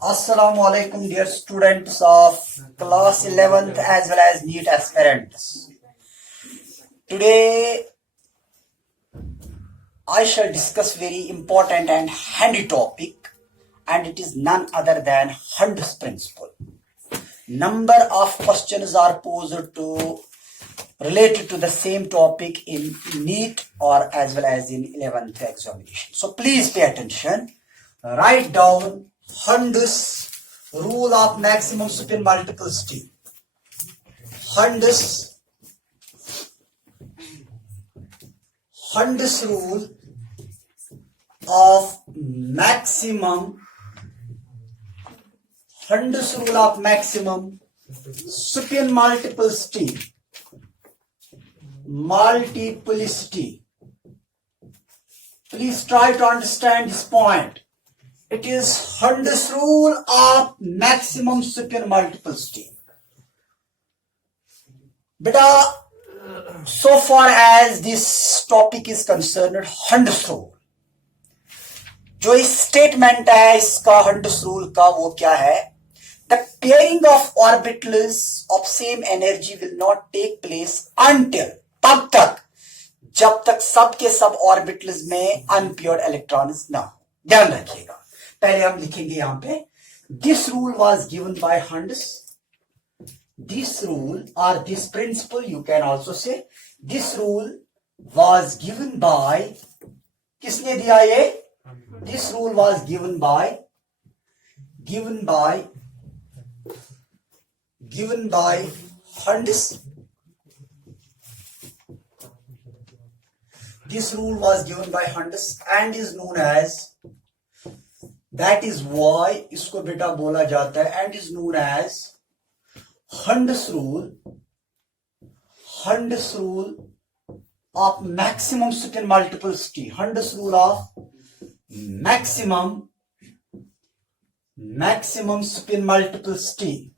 Assalamu alaikum, dear students of class 11th as well as NEET aspirants. Today I shall discuss very important and handy topic, and it is none other than Hund's principle. Number of questions are posed to related to the same topic in NEET or as well as in 11th examination. So please pay attention. Write down Hund's rule of maximum spin multiplicity. Hund's rule of maximum. Hund's rule of maximum spin multiplicity. Please try to understand this point. It is Hund's rule of maximum spin multiplicity. Beta, so far as this topic is concerned, Hund's rule. जो इस statement है इसका Hund's rule का वो क्या है? The pairing of orbitals of same energy will not take place until तब तक जब तक सब के सब ऑर्बिटल्स में अनपेयर्ड इलेक्ट्रॉन्स ना हो. ध्यान रखिएगा. पहले हम लिखेंगे यहां पे this rule was given by Hund's. This rule और this principle you can also say this rule was given by किसने दिया ये? This rule was given by Hund's. This rule was given by Hund's and is known as, that is why इसको बेटा बोला जाता है, and is known as Hund's rule of maximum spin multiplicity. Hund's rule of maximum spin multiplicity.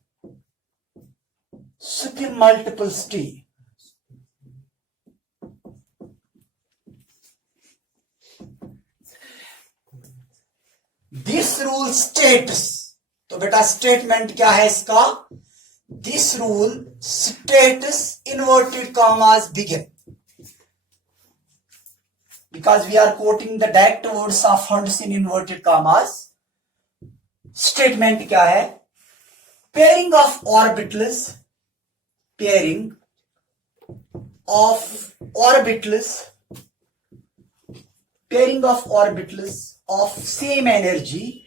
This rule states, तो बेटा statement क्या है इसका? This rule states inverted commas begin. Because we are quoting the direct words of Hund's in inverted commas. Statement क्या है? Pairing of orbitals of same energy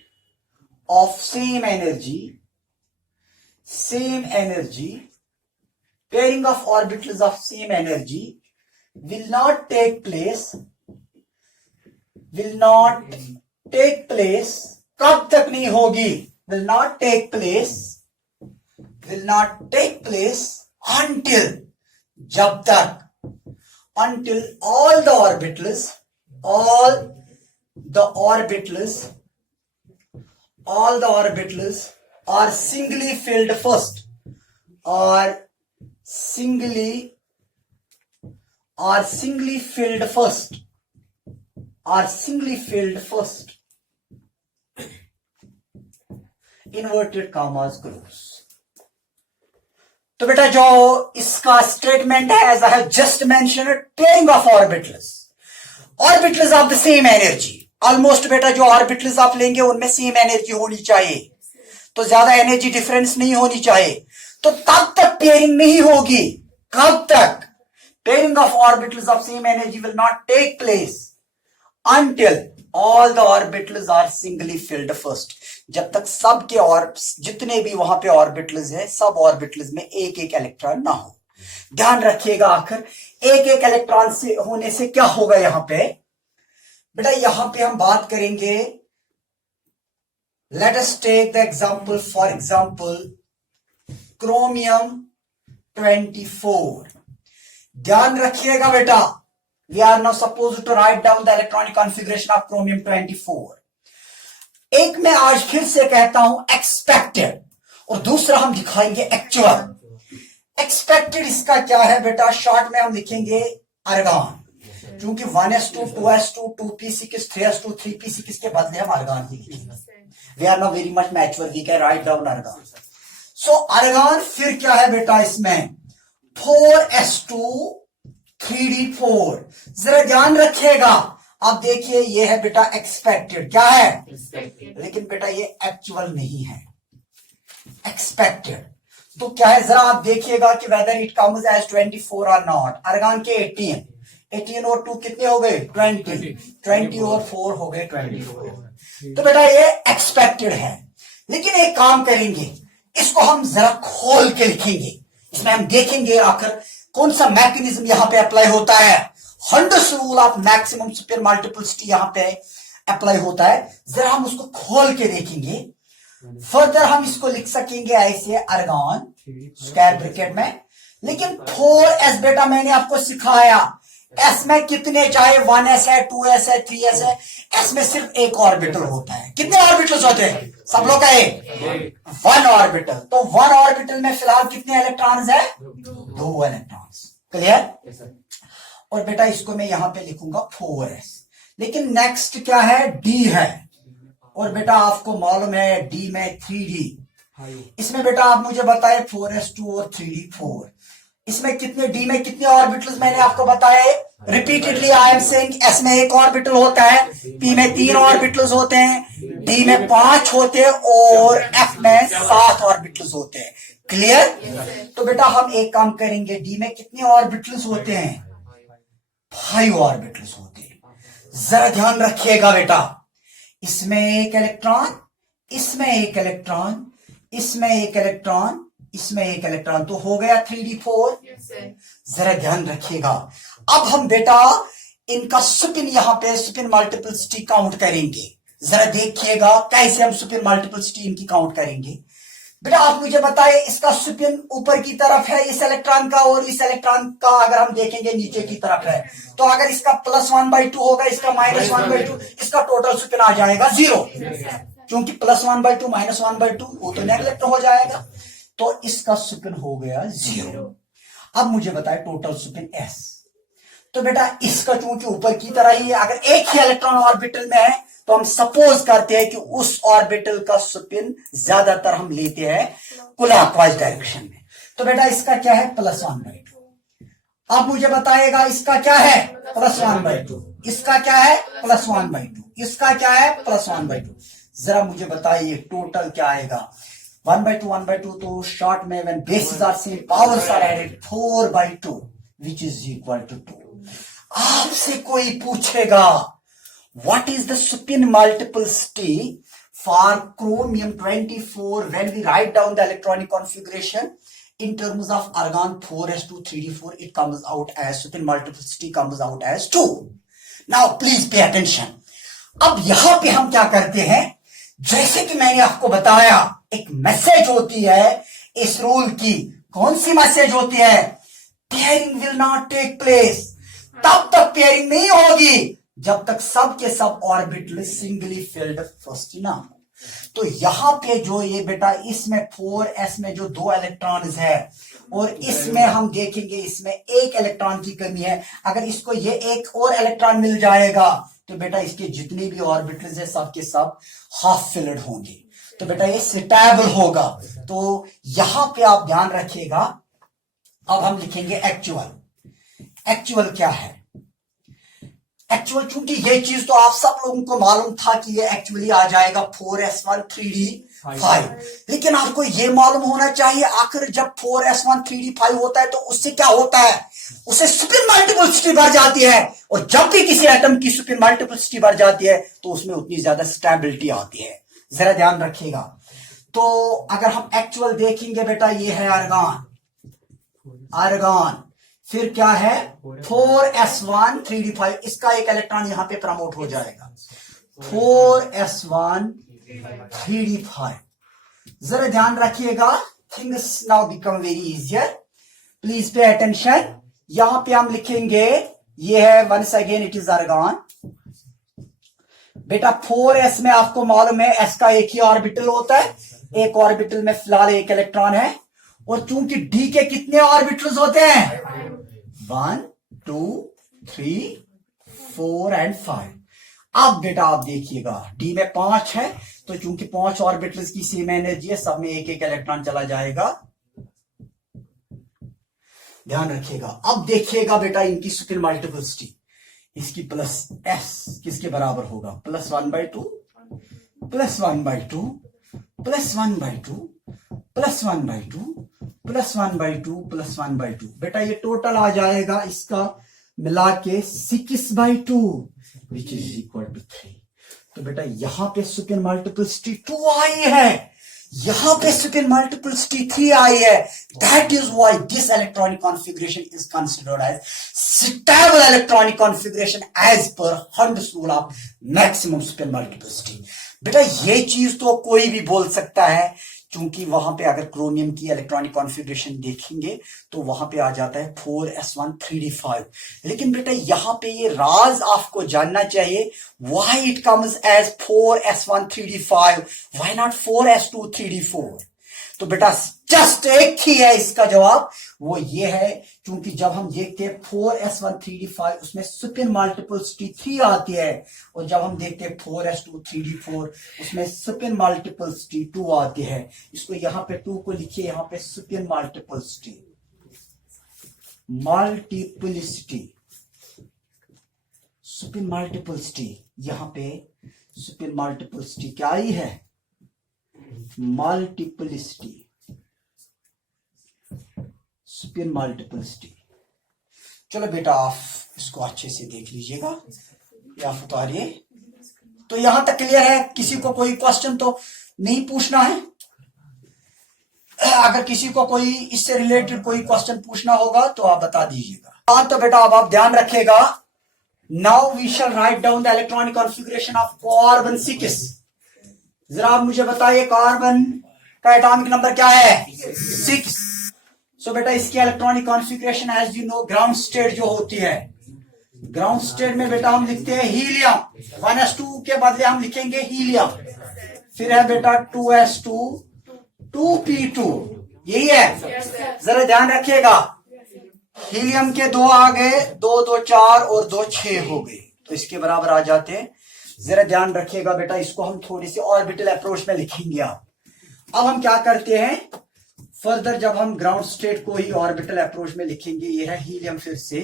will not take place कब तक नहीं होगी? will not take place until जब तक until all the orbitals are singly filled first inverted commas close. तो बेटा जो इसका स्टेटमेंट है, as I have just mentioned, pairing of orbitals of the same energy. Almost बेटा जो ऑर्बिटल्स आप लेंगे उनमें सेम एनर्जी होनी चाहिए, तो ज्यादा एनर्जी डिफरेंस नहीं होनी चाहिए. तो तब तक पेयरिंग नहीं होगी. कब तक? Pairing of orbitals of same energy will not take place until all the orbitals are singly filled first. जब तक सब के और जितने भी वहां पे ऑर्बिटल्स है, सब ऑर्बिटल्स में एक एक इलेक्ट्रॉन ना हो. ध्यान रखिएगा, आखिर एक एक इलेक्ट्रॉन से होने से क्या होगा यहां पे बेटा? यहां पे हम बात करेंगे, let us take the example, for example chromium 24. ध्यान रखिएगा बेटा, we are now supposed to write down the electronic configuration of chromium 24. एक मैं आज फिर से कहता हूं एक्सपेक्टेड, और दूसरा हम दिखाएंगे एक्चुअल. एक्सपेक्टेड इसका क्या है बेटा? शॉर्ट में हम लिखेंगे आर्गॉन. चूंकि 1s2 2s2 2p6 3s2 3p6 के बदले हम argon ही लिखेंगे। We are not very much mature, we can write down argon। So argon फिर क्या है बेटा इसमें 4s2 3d4। जरा ध्यान रखिएगा, अब देखिए ये है बेटा एक्सपेक्टेड, क्या है लेकिन बेटा ये एक्चुअल नहीं है, एक्सपेक्टेड। तो क्या है जरा आप देखिएगा कि वेदर इट कम्स एज 24 और नॉट। argon के 18 और 2 कितने हो गए 20 और 4 हो गए 24। तो बेटा ये एक्सपेक्टेड है, लेकिन एक काम करेंगे, इसको हम जरा खोल के लिखेंगे। इसमें हम देखेंगे आखिर कौन सा मैकेनिज्म यहां पे अप्लाई होता है। Hund's rule of maximum super multiplicity यहां पे अप्लाई होता है। जरा हम उसको खोल के देखेंगे। फर्दर हम इसको लिख सकेंगे ऐसे argon स्क्वायर ब्रैकेट में, लेकिन 4s बेटा मैंने आपको सिखाया, s में कितने चाहे 1s है 2s है 3s है, s में सिर्फ एक ऑर्बिटल होता है। कितने ऑर्बिटल्स होते हैं सब लोग का वन ऑर्बिटल। तो वन ऑर्बिटल में फिलहाल कितने इलेक्ट्रॉन्स है 2 इलेक्ट्रॉन्स। क्लियर। और बेटा इसको मैं यहां पे लिखूंगा 4s, लेकिन नेक्स्ट क्या है d है, और बेटा आपको मालूम है d में 3d। इसमें बेटा आप मुझे बताए 4s2 और 3d4। इसमें कितने d में कितने ऑर्बिटल्स मैंने आपको बताए repeatedly. I am saying s में एक ऑर्बिटल होता है, p में 3 ऑर्बिटल्स होते हैं, d में 5 होते हैं और f में 7 ऑर्बिटल्स होते हैं। क्लियर। तो बेटा हम एक काम करेंगे, d में कितने ऑर्बिटल्स होते हैं 5 ऑर्बिटल्स होते हैं। जरा ध्यान रखिएगा बेटा, इसमें एक इलेक्ट्रॉन, इसमें एक इलेक्ट्रॉन, इसमें एक इलेक्ट्रॉन, इसमें एक इलेक्ट्रॉन, तो हो गया 3d4। जरा ध्यान रखिएगा, अब हम बेटा इनका स्पिन यहां पे स्पिन मल्टीपलिसिटी काउंट करेंगे। जरा देखिएगा कैसे हम स्पिन मल्टीपलिसिटी इनकी काउंट करेंगे। बेटा आप मुझे बताइए, इसका स्पिन ऊपर की तरफ है इस इलेक्ट्रॉन का, और इस इलेक्ट्रॉन का अगर हम देखेंगे नीचे की तरफ है, तो अगर इसका +1/2 होगा, इसका -1/2, इसका टोटल स्पिन आ जाएगा 0, क्योंकि +1/2 -1/2 वो तो नेगलेक्ट हो जाएगा, तो इसका स्पिन हो गया 0। अब मुझे बताए टोटल स्पिन s। तो बेटा इसका चूंकि ऊपर की तरह ही है, अगर एक ही इलेक्ट्रॉन ऑर्बिटल में है तो हम सपोज करते हैं कि उस ऑर्बिटल का स्पिन ज्यादातर हम लेते हैं क्लॉकवाइज डायरेक्शन में। तो बेटा इसका क्या है +1/2। अब मुझे बताएगा इसका क्या है +1/2, इसका क्या है +1/2, इसका क्या है +1/2। जरा मुझे बताइए टोटल क्या आएगा 1/2 1/2। तो शॉर्ट में when basis are same powers are added 4/2 which is equal to 2। आपसे कोई पूछेगा what is the spin multiplicity for chromium 24 when we write down the electronic configuration in terms of argon 4s2 3d4, it comes out as spin multiplicity comes out as 2। now please pay attention। अब यहां पे हम क्या करते हैं, जैसे कि मैंने आपको बताया एक मैसेज होती है इस रूल की। कौन सी मैसेज होती है, pairing will not take place. तब तक पेयरिंग नहीं होगी जब तक सब के sub orbital singly field first ना हो। तो यहां पे जो ये बेटा इसमें 4s में जो 2 इलेक्ट्रॉन्स है, और इसमें हम देखेंगे इसमें एक इलेक्ट्रॉन की कमी है। अगर इसको ये एक और इलेक्ट्रॉन मिल जाएगा तो बेटा इसके जितने भी ऑर्बिटल्स है सब के सब हाफ फिल्ड होंगे, तो बेटा ये स्टेबल होगा। तो यहां पे आप ध्यान रखिएगा। अब हम लिखेंगे एक्चुअल। एक्चुअल क्या है, एक्चुअल चूंकि ये चीज तो आप सब लोगों को मालूम था कि ये एक्चुअली आ जाएगा 4s1 3d5, लेकिन आपको ये मालूम होना चाहिए आखिर जब 4s1 3d5 होता है तो उससे क्या होता है, उससे स्पिन मल्टीपलिसिटी बढ़ जाती है, और जब भी किसी एटम की स्पिन मल्टीपलिसिटी बढ़ जाती है तो उसमें उतनी ज्यादा स्टेबिलिटी आती है। जरा ध्यान रखिएगा। तो अगर हम एक्चुअल देखेंगे बेटा ये है argon, argon फिर क्या है 4s1 3d5, इसका एक इलेक्ट्रॉन यहां पे प्रमोट हो जाएगा 4s1 3d5। जरा ध्यान रखिएगा, things now become very easier, please pay attention. यहां पे हम लिखेंगे ये है once again it is argon। बेटा 4s में आपको मालूम है s का एक ही ऑर्बिटल होता है, एक ऑर्बिटल में फिलहाल एक इलेक्ट्रॉन है, और चूंकि d के कितने ऑर्बिटल्स होते हैं 1 2 3 4 and 5। अब बेटा आप देखिएगा डी में 5 है, तो चूंकि 5 ऑर्बिटल्स की सेम एनर्जी है, सब में एक एक इलेक्ट्रॉन चला जाएगा। ध्यान रखिएगा। अब देखिएगा बेटा इनकी सुपर मल्टीपलिसिटी, इसकी प्लस एस किसके बराबर होगा, +1/2 +1/2 +1/2 +1/2 +1/2 +1/2। बेटा ये टोटल आ जाएगा इसका मिला के 6/2 विच इज इक्वल टू 3। तो बेटा यहां पे सुपर मल्टीपलिसिटी 2 आई है, यहां पे सुपर मल्टीपलिसिटी 3 आई है। That is why this electronic configuration is considered as stable electronic configuration as per Hertz rule of maximum super multiplicity. बेटा ये चीज तो कोई भी बोल सकता है, क्योंकि वहां पे अगर क्रोमियम की इलेक्ट्रॉनिक कॉन्फ़िगरेशन देखेंगे तो वहां पे आ जाता है 4s1 3d5। लेकिन बेटा यहां पे ये राज आपको जानना चाहिए, why it comes as 4s1 3d5, why not 4s2 3d4। तो बेटा जस्ट एक ही है इसका जवाब, वो ये है क्योंकि जब हम देखते हैं 4s1 3d5 उसमें सुपर मल्टीपलिसिटी 3 आती है, और जब हम देखते हैं 4s2 3d4 उसमें सुपर मल्टीपलिसिटी 2 आती है। इसको यहां पे 2 को लिखिए, यहां पे सुपर मल्टीपलिसिटी सुपर मल्टीपलिसिटी यहां पे सुपर मल्टीपलिसिटी क्या आई है, मल्टीपलिसिटी सुपर मल्टीपलिसिटी। चलो बेटा आप इसको अच्छे से देख लीजिएगा, या उतारिए। तो यहां तक क्लियर है, किसी को कोई क्वेश्चन तो नहीं पूछना है? अगर किसी को कोई इससे रिलेटेड कोई क्वेश्चन पूछना होगा तो आप बता दीजिएगा। हाँ तो बेटा अब आप ध्यान रखिएगा। Now we shall write down the electronic configuration of carbon 6। जरा आप मुझे बताइए कार्बन का एटॉमिक नंबर क्या है, 6। सो बेटा इसकी electronic configuration as you know ground state जो होती है, ग्राउंड स्टेट में बेटा हम लिखते हैं हीलियम, 1s2 के बदले हम लिखेंगे हीलियम। फिर है बेटा 2s2 2p2, यही है। जरा ध्यान रखिएगा, हीलियम के 2 आ गए, 2 2 4 और 2 6 हो गए, तो इसके बराबर आ जाते हैं। जरा ध्यान रखिएगा बेटा, इसको हम थोड़ी सी ऑर्बिटल अप्रोच में लिखेंगे। अब हम क्या करते हैं फर्दर, जब हम ग्राउंड स्टेट को ही ऑर्बिटल अप्रोच में लिखेंगे, ये है हीलियम। फिर से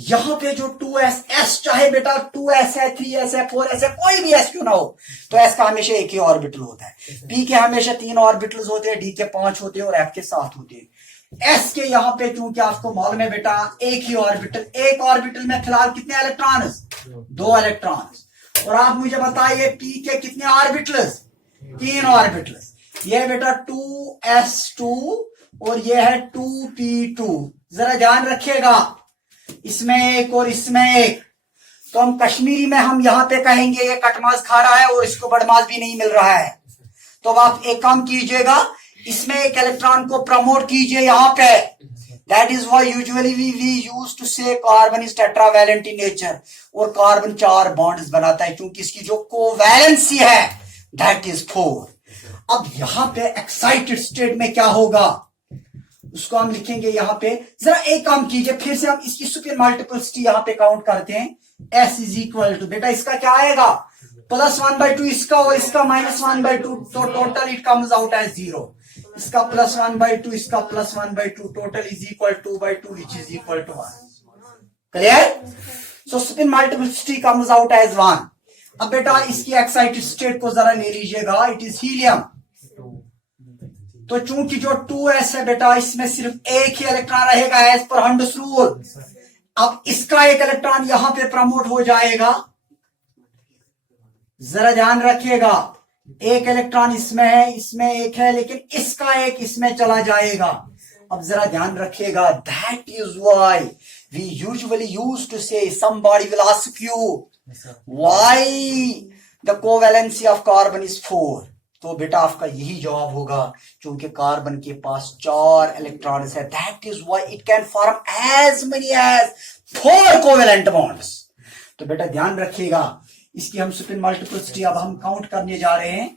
यहां पे जो 2s चाहे बेटा 2s है, 3s है, 4s है, कोई भी s क्यों ना हो, तो s का हमेशा एक ही ऑर्बिटल होता है। p के हमेशा 3 ऑर्बिटल्स होते हैं, d के 5 होते हैं और f के 7 होते हैं। s के यहां पे क्योंकि आपको मालूम है बेटा एक ही ऑर्बिटल, एक ऑर्बिटल में फिलहाल कितने इलेक्ट्रॉन, 2 इलेक्ट्रॉन। और आप मुझे बताइए p के कितने ऑर्बिटल्स, 3 ऑर्बिटल्स। ये है बेटा 2s2 और ये है 2p2। जरा ध्यान रखिएगा, इसमें एक और इसमें एक। तो हम कश्मीरी में हम यहां पे कहेंगे ये कटमास खा रहा है और इसको बड़मास भी नहीं मिल रहा है। तो अब आप एक काम कीजिएगा, इसमें एक इलेक्ट्रॉन को प्रमोट कीजिए यहां पे। That is why usually we use to say carbon is tetravalent in nature, और कार्बन 4 बॉन्ड्स बनाता है क्योंकि इसकी जो कोवैलेंसी है दैट इज 4। अब यहां पे एक्साइटेड स्टेट में क्या होगा उसको हम लिखेंगे यहां पे। जरा एक काम कीजिए, फिर से हम इसकी सुपर मल्टीपलिसिटी यहां पे काउंट करते हैं। s इज इक्वल टू बेटा इसका क्या आएगा, +1/2 इसका और इसका -1/2, तो total it comes out as 0। इसका +1/2 इसका +1/2, total is equal 2/2 which is equal to 1। Clear? So super multiplicity comes out as 1। अब बेटा इसकी एक्साइटेड स्टेट को जरा ले लीजिएगा, इट इज हीलियम। तो चूंकि जो 2s है बेटा इसमें सिर्फ एक ही इलेक्ट्रॉन रहेगा एज पर हर्ट्ज रूल। अब इसका एक इलेक्ट्रॉन यहां पे प्रमोट हो जाएगा, जरा ध्यान रखिएगा, एक इलेक्ट्रॉन इसमें है, इसमें एक है, लेकिन इसका एक इसमें चला जाएगा। अब जरा ध्यान रखिएगा, that is why we usually use to say somebody will ask you why the covalency of carbon is 4। तो बेटा आपका यही जवाब होगा, क्योंकि कार्बन के पास 4 इलेक्ट्रॉन्स है। That is why it can form as many as 4 covalent bonds. तो बेटा ध्यान रखिएगा, इसकी हम सुपर मल्टीपलिसिटी अब हम काउंट करने जा रहे हैं।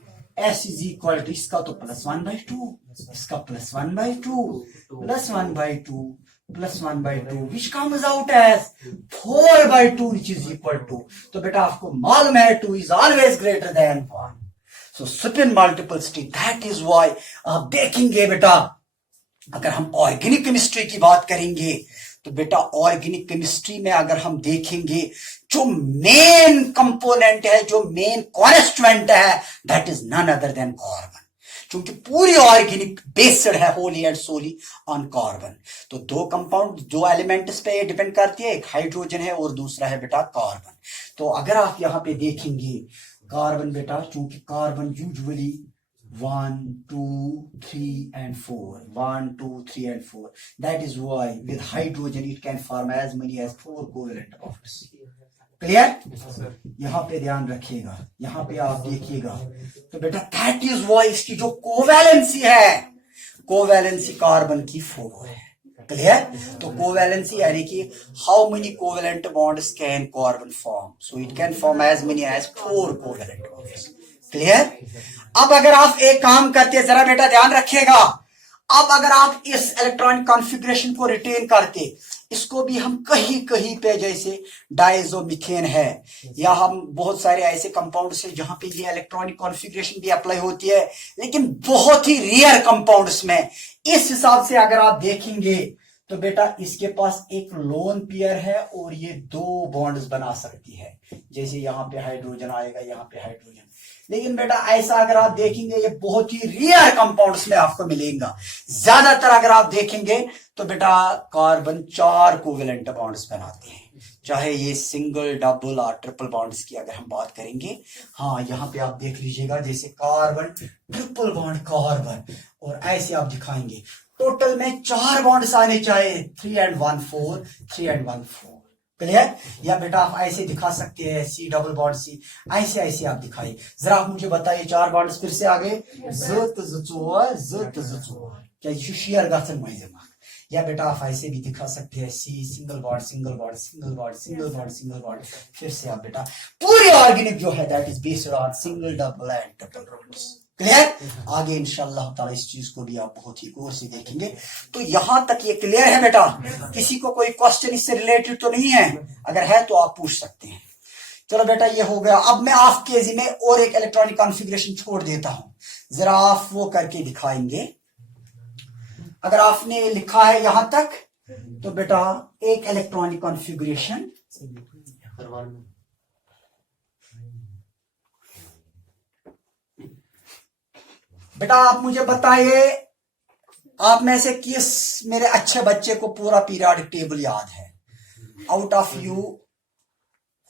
s इज इक्वल टू इसका तो +1/2, इसका +1/2 +1/2 +1/2 which comes out as 4/2 which is equal to, तो बेटा आपको मालूम है 2 is always greater than 1. So spin multiplicity, that is why आप देखेंगे बेटा, अगर हम ऑर्गेनिक केमिस्ट्री की बात करेंगे तो बेटा ऑर्गेनिक केमिस्ट्री में अगर हम देखेंगे जो मेन कंपोनेंट है, जो मेन कॉन्स्टिट्यूएंट है, that is none other than carbon. क्योंकि पूरी ऑर्गेनिक बेस्ड है wholly and solely on carbon. तो दो कंपाउंड, दो एलिमेंट्स पे डिपेंड करती है, एक हाइड्रोजन है और दूसरा है बेटा कार्बन. तो अगर आप यहाँ पे देखेंगे कार्बन बेटा, चूंकि carbon usually 1, 2, 3 and 4, 1, 2, 3 and 4. That is why with hydrogen it can form as many as 4 covalent bonds. Clear? यहाँ पे ध्यान रखिएगा, यहाँ पे आप देखिएगा. तो बेटा दैट इज वाई इसकी जो कोवैलेंसी है, कोवैलेंसी कार्बन की 4 है. क्लियर? तो कोवैलेंसी यानी कि how many covalent bonds can carbon form, so it can form as many as 4 covalent bonds. Clear? अब अगर आप एक काम करते हैं, जरा बेटा ध्यान रखिएगा, अब अगर आप इस इलेक्ट्रॉनिक कॉन्फ़िगरेशन को रिटेन करते, इसको भी हम कहीं कहीं पे जैसे डाइजोमिथेन है या हम बहुत सारे ऐसे कंपाउंड्स हैं जहां पे ये इलेक्ट्रॉनिक कॉन्फ़िगरेशन भी अप्लाई होती है, लेकिन बहुत ही रेयर कंपाउंड्स में. इस हिसाब से अगर आप देखेंगे तो बेटा इसके पास एक लोन पेयर है और ये 2 बॉन्ड्स बना सकती है. जैसे यहाँ पे हाइड्रोजन आएगा, यहाँ पे हाइड्रोजन. लेकिन बेटा ऐसा अगर आप देखेंगे ये बहुत ही रेयर कंपाउंड्स में आपको मिलेगा. ज्यादातर अगर आप देखेंगे तो बेटा कार्बन 4 कोवेलेंट बॉन्ड्स बनाते हैं, चाहे ये सिंगल, डबल और ट्रिपल बॉन्ड्स की अगर हम बात करेंगे. हाँ, यहाँ पे आप देख लीजिएगा जैसे कार्बन ट्रिपल बॉन्ड कार्बन, और ऐसे आप दिखाएंगे टोटल में 4 बॉन्ड्स आने चाहिए, 3 and 1 4, 3 and 1 4. क्लियर? या बेटा आप ऐसे दिखा सकते हैं, C डबल बॉन्ड C, ऐसे ऐसे आप दिखाइए. जरा आप मुझे बताइए 4 बॉन्ड्स फिर से आगे, क्या शेयर गठन में. या बेटा आप ऐसे भी दिखा सकते हैं, C single bond single bond single bond single bond single bond. फिर से आप बेटा पूरी ऑर्गेनिक जो है that is based on single, double and triple bonds. Clear? आगे इंशाल्लाह ताला इस चीज को भी आप बहुत ही गौर से देखेंगे. तो यहां तक ये क्लियर है बेटा? किसी को कोई क्वेश्चन इससे रिलेटेड तो नहीं है? अगर है तो आप पूछ सकते हैं. चलो बेटा ये हो गया. अब मैं आपके जिम्मे और एक इलेक्ट्रॉनिक कॉन्फ़िगरेशन छोड़ देता हूं, जरा आप वो करके दिखाएंगे. अगर आपने लिखा है यहां तक तो बेटा एक इलेक्ट्रॉनिक कॉन्फ़िगरेशन, बेटा आप मुझे बताइए आप में से किस मेरे अच्छे बच्चे को पूरा पीरियोडिक टेबल याद है? Out of you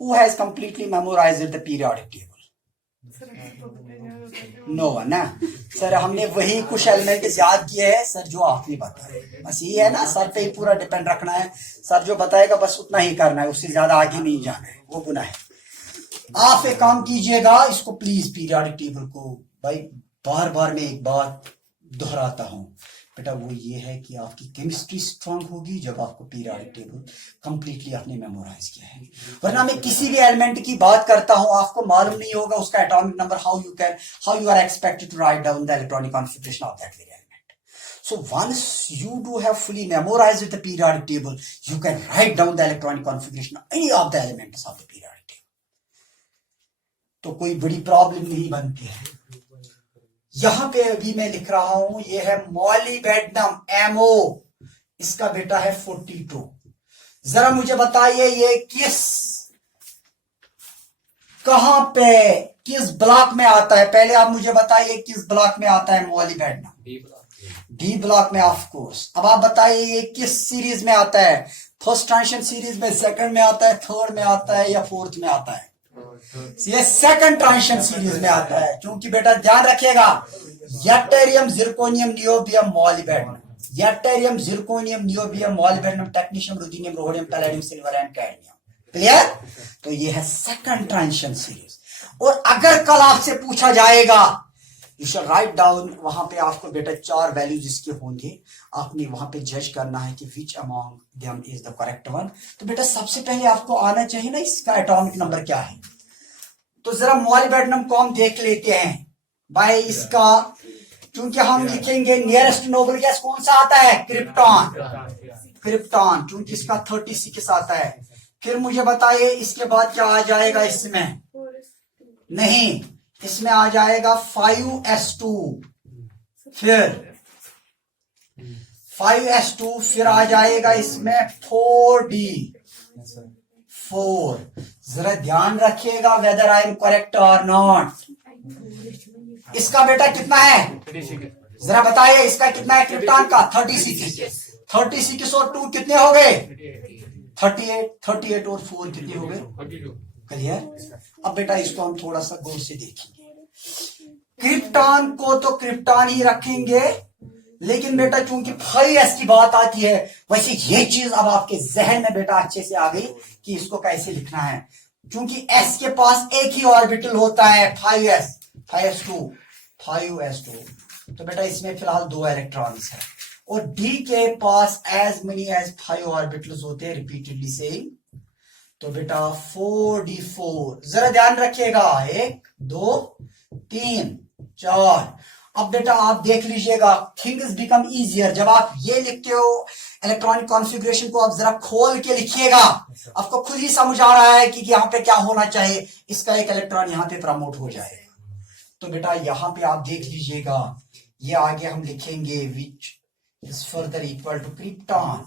who has completely memorized the periodic table? No ना सर, हमने वही कुछ एलिमेंट्स याद किए हैं सर जो आपने बताए. बस ये है ना, सर पे ही पूरा डिपेंड रखना है. सर जो बताएगा बस उतना ही करना है, उससे ज्यादा आगे नहीं जाना है, वो गुनाह है. आप एक काम कीजिएगा, इसको प्लीज पीरियोडिक टेबल को भाई बार बार मैं एक बात दोहराता हूं बेटा, वो ये है कि आपकी केमिस्ट्री स्ट्रांग होगी जब आपको पीरियोडिक टेबल कंप्लीटली आपने मेमोराइज किया है. वरना मैं किसी भी एलिमेंट की बात करता हूं, आपको मालूम नहीं होगा उसका atomic number, how you are expected to write down the electronic configuration of that very element. So once you do have fully memorized the periodic table, you can write down the electronic configuration of any of the elements of the periodic table. तो कोई बड़ी problem नहीं बनती है. यहां पे अभी मैं लिख रहा हूं, ये है मॉलिबेडनम MO, इसका बेटा है 42. जरा मुझे बताइए ये कहां पे किस ब्लॉक में आता है? पहले आप मुझे बताइए किस ब्लॉक में आता है मॉलिबेडनम? डी ब्लॉक में ऑफ कोर्स. अब आप बताइए ये किस सीरीज में आता है? फर्स्ट ट्रांजिशन सीरीज में, सेकंड में आता है, थर्ड में आता है या फोर्थ में आता है? ये सेकंड ट्रांजिशन सीरीज में आता है. क्योंकि बेटा ध्यान रखिएगा, yttrium, zirconium, niobium, molybdenum, yttrium, zirconium, niobium, molybdenum, technetium, ruthenium, rhodium, palladium, silver and cadmium. Clear? तो ये है सेकंड ट्रांजिशन सीरीज. और अगर कल आपसे पूछा जाएगा, यू शैल राइट डाउन, वहां पे आपको बेटा 4 वैल्यूज इसके होंगे, आपने वहां पे जज करना है कि which among them is the correct one. तो बेटा सबसे पहले आपको आना चाहिए ना इसका एटॉमिक नंबर क्या है. तो जरा मॉलिबेडनम को हम देख लेते हैं भाई. इसका क्योंकि हम लिखेंगे नियरेस्ट नोबल गैस कौन सा आता है? क्रिप्टॉन. क्रिप्टॉन, क्योंकि इसका 36 आता है। फिर मुझे बताइए इसके बाद क्या आ जाएगा इसमें? नहीं, इसमें आ जाएगा 5s2, फिर 5s2, फिर आ जाएगा इसमें 4d4। जरा ध्यान रखिएगा वेदर आई एम करेक्ट और नॉट। इसका बेटा कितना है, जरा बताइए इसका कितना है क्रिप्टॉन का? 36 और 2 कितने हो गए? 38 और 4 कितने हो गए? क्लियर? अब बेटा इसको हम थोड़ा सा गौर से देखेंगे। क्रिप्टॉन को तो क्रिप्टॉन ही रखेंगे, लेकिन बेटा चूंकि 5s की बात आती है, वैसे ये चीज अब आपके जहन में बेटा अच्छे से आ गई कि इसको कैसे लिखना है। क्योंकि s के पास एक ही ऑर्बिटल होता है 5s2, तो बेटा इसमें फिलहाल 2 इलेक्ट्रॉन्स है, और d के पास एज मेनी एज 5 ऑर्बिटल्स होते हैं, रिपीटेडली सेइंग। तो बेटा 4d4, जरा ध्यान रखिएगा, 1 2 3 4। अब बेटा आप देख लीजिएगा, थिंग्स बिकम इजियर जब आप ये लिखते हो। इलेक्ट्रॉनिक कॉन्फ़िगरेशन को आप जरा खोल के लिखिएगा, आपको खुद ही समझ आ रहा है कि यहाँ पे क्या होना चाहिए। इसका एक इलेक्ट्रॉन यहाँ पे प्रमोट हो जाएगा। तो बेटा यहाँ पे आप देख लीजिएगा, ये आगे हम लिखेंगे which is further equal to krypton.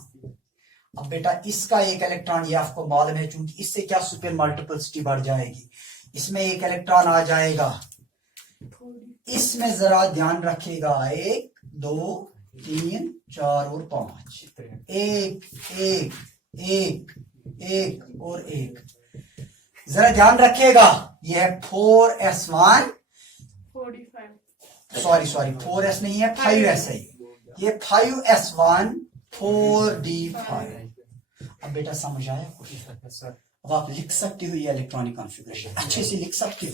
अब बेटा इसका एक इलेक्ट्रॉन, ये आपको मालूम है, चूंकि इससे क्या सुपर मल्टीपलिसिटी बढ़ जाएगी, इसमें एक इलेक्ट्रॉन आ जाएगा। इसमें जरा ध्यान रखिएगा, 1 2 3 4 और 5, 1 1 1 1 और 1। जरा ध्यान रखिएगा, यह है 4s1, सॉरी 4s नहीं है, 5s है, ये 5s1 4d5। अब बेटा समझ आया कुछ? अब आप लिख सकते हो ये इलेक्ट्रॉनिक कॉन्फ़िगरेशन, अच्छे से लिख सकते हो।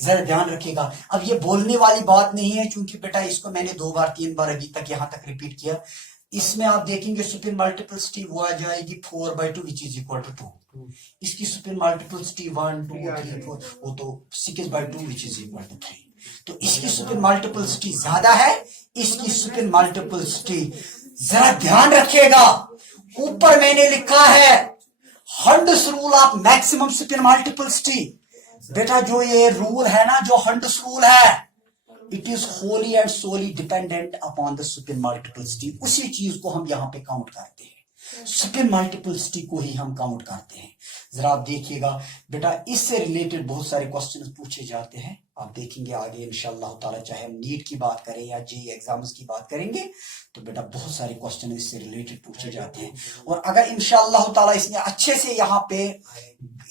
जरा ध्यान रखिएगा, अब ये बोलने वाली बात नहीं है, क्योंकि बेटा इसको मैंने 2 बार 3 बार अभी तक यहाँ तक रिपीट किया। इसमें आप देखेंगे सुपर मल्टीपलिसिटी वो आ जाएगी 4/2 विच इज इक्वल टू 2। इसकी सुपर मल्टीपलिसिटी 1 2 3 4 वो तो 6/2 विच इज इक्वल टू 3। तो इसकी सुपर मल्टीपलिसिटी ज्यादा है, इसकी सुपर मल्टीपलिसिटी। जरा ध्यान रखिएगा, ऊपर मैंने लिखा है Hund's rule of maximum super multiplicity. बेटा जो ये रूल है ना, जो हंड्स रूल है, it is wholly and solely dependent upon the super multiplicity. उसी चीज को हम यहाँ पे काउंट करते हैं, सुपर मल्टीपलिसिटी को ही हम काउंट करते हैं। जरा आप देखिएगा बेटा, इससे रिलेटेड बहुत सारे क्वेश्चंस पूछे जाते हैं। आप देखेंगे आगे इंशाअल्लाह ताला, चाहे हम नीट की बात करें या जेईई एग्जाम्स की बात करेंगे, तो बेटा बहुत सारे क्वेश्चन इससे रिलेटेड पूछे जाते हैं। और अगर इंशाअल्लाह ताला इसने अच्छे से यहाँ पे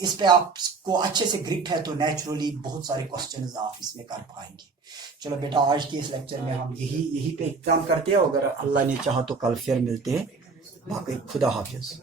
इस पे आपको अच्छे से ग्रिप है, तो नेचुरली बहुत सारे क्वेश्चन आप इसमें कर पाएंगे। चलो बेटा, आज के इस लेक्चर में हम यही पे एग्जाम करते हैं। अगर अल्लाह ने चाहा तो कल फिर मिलते हैं। बाकी खुदा हाफिज।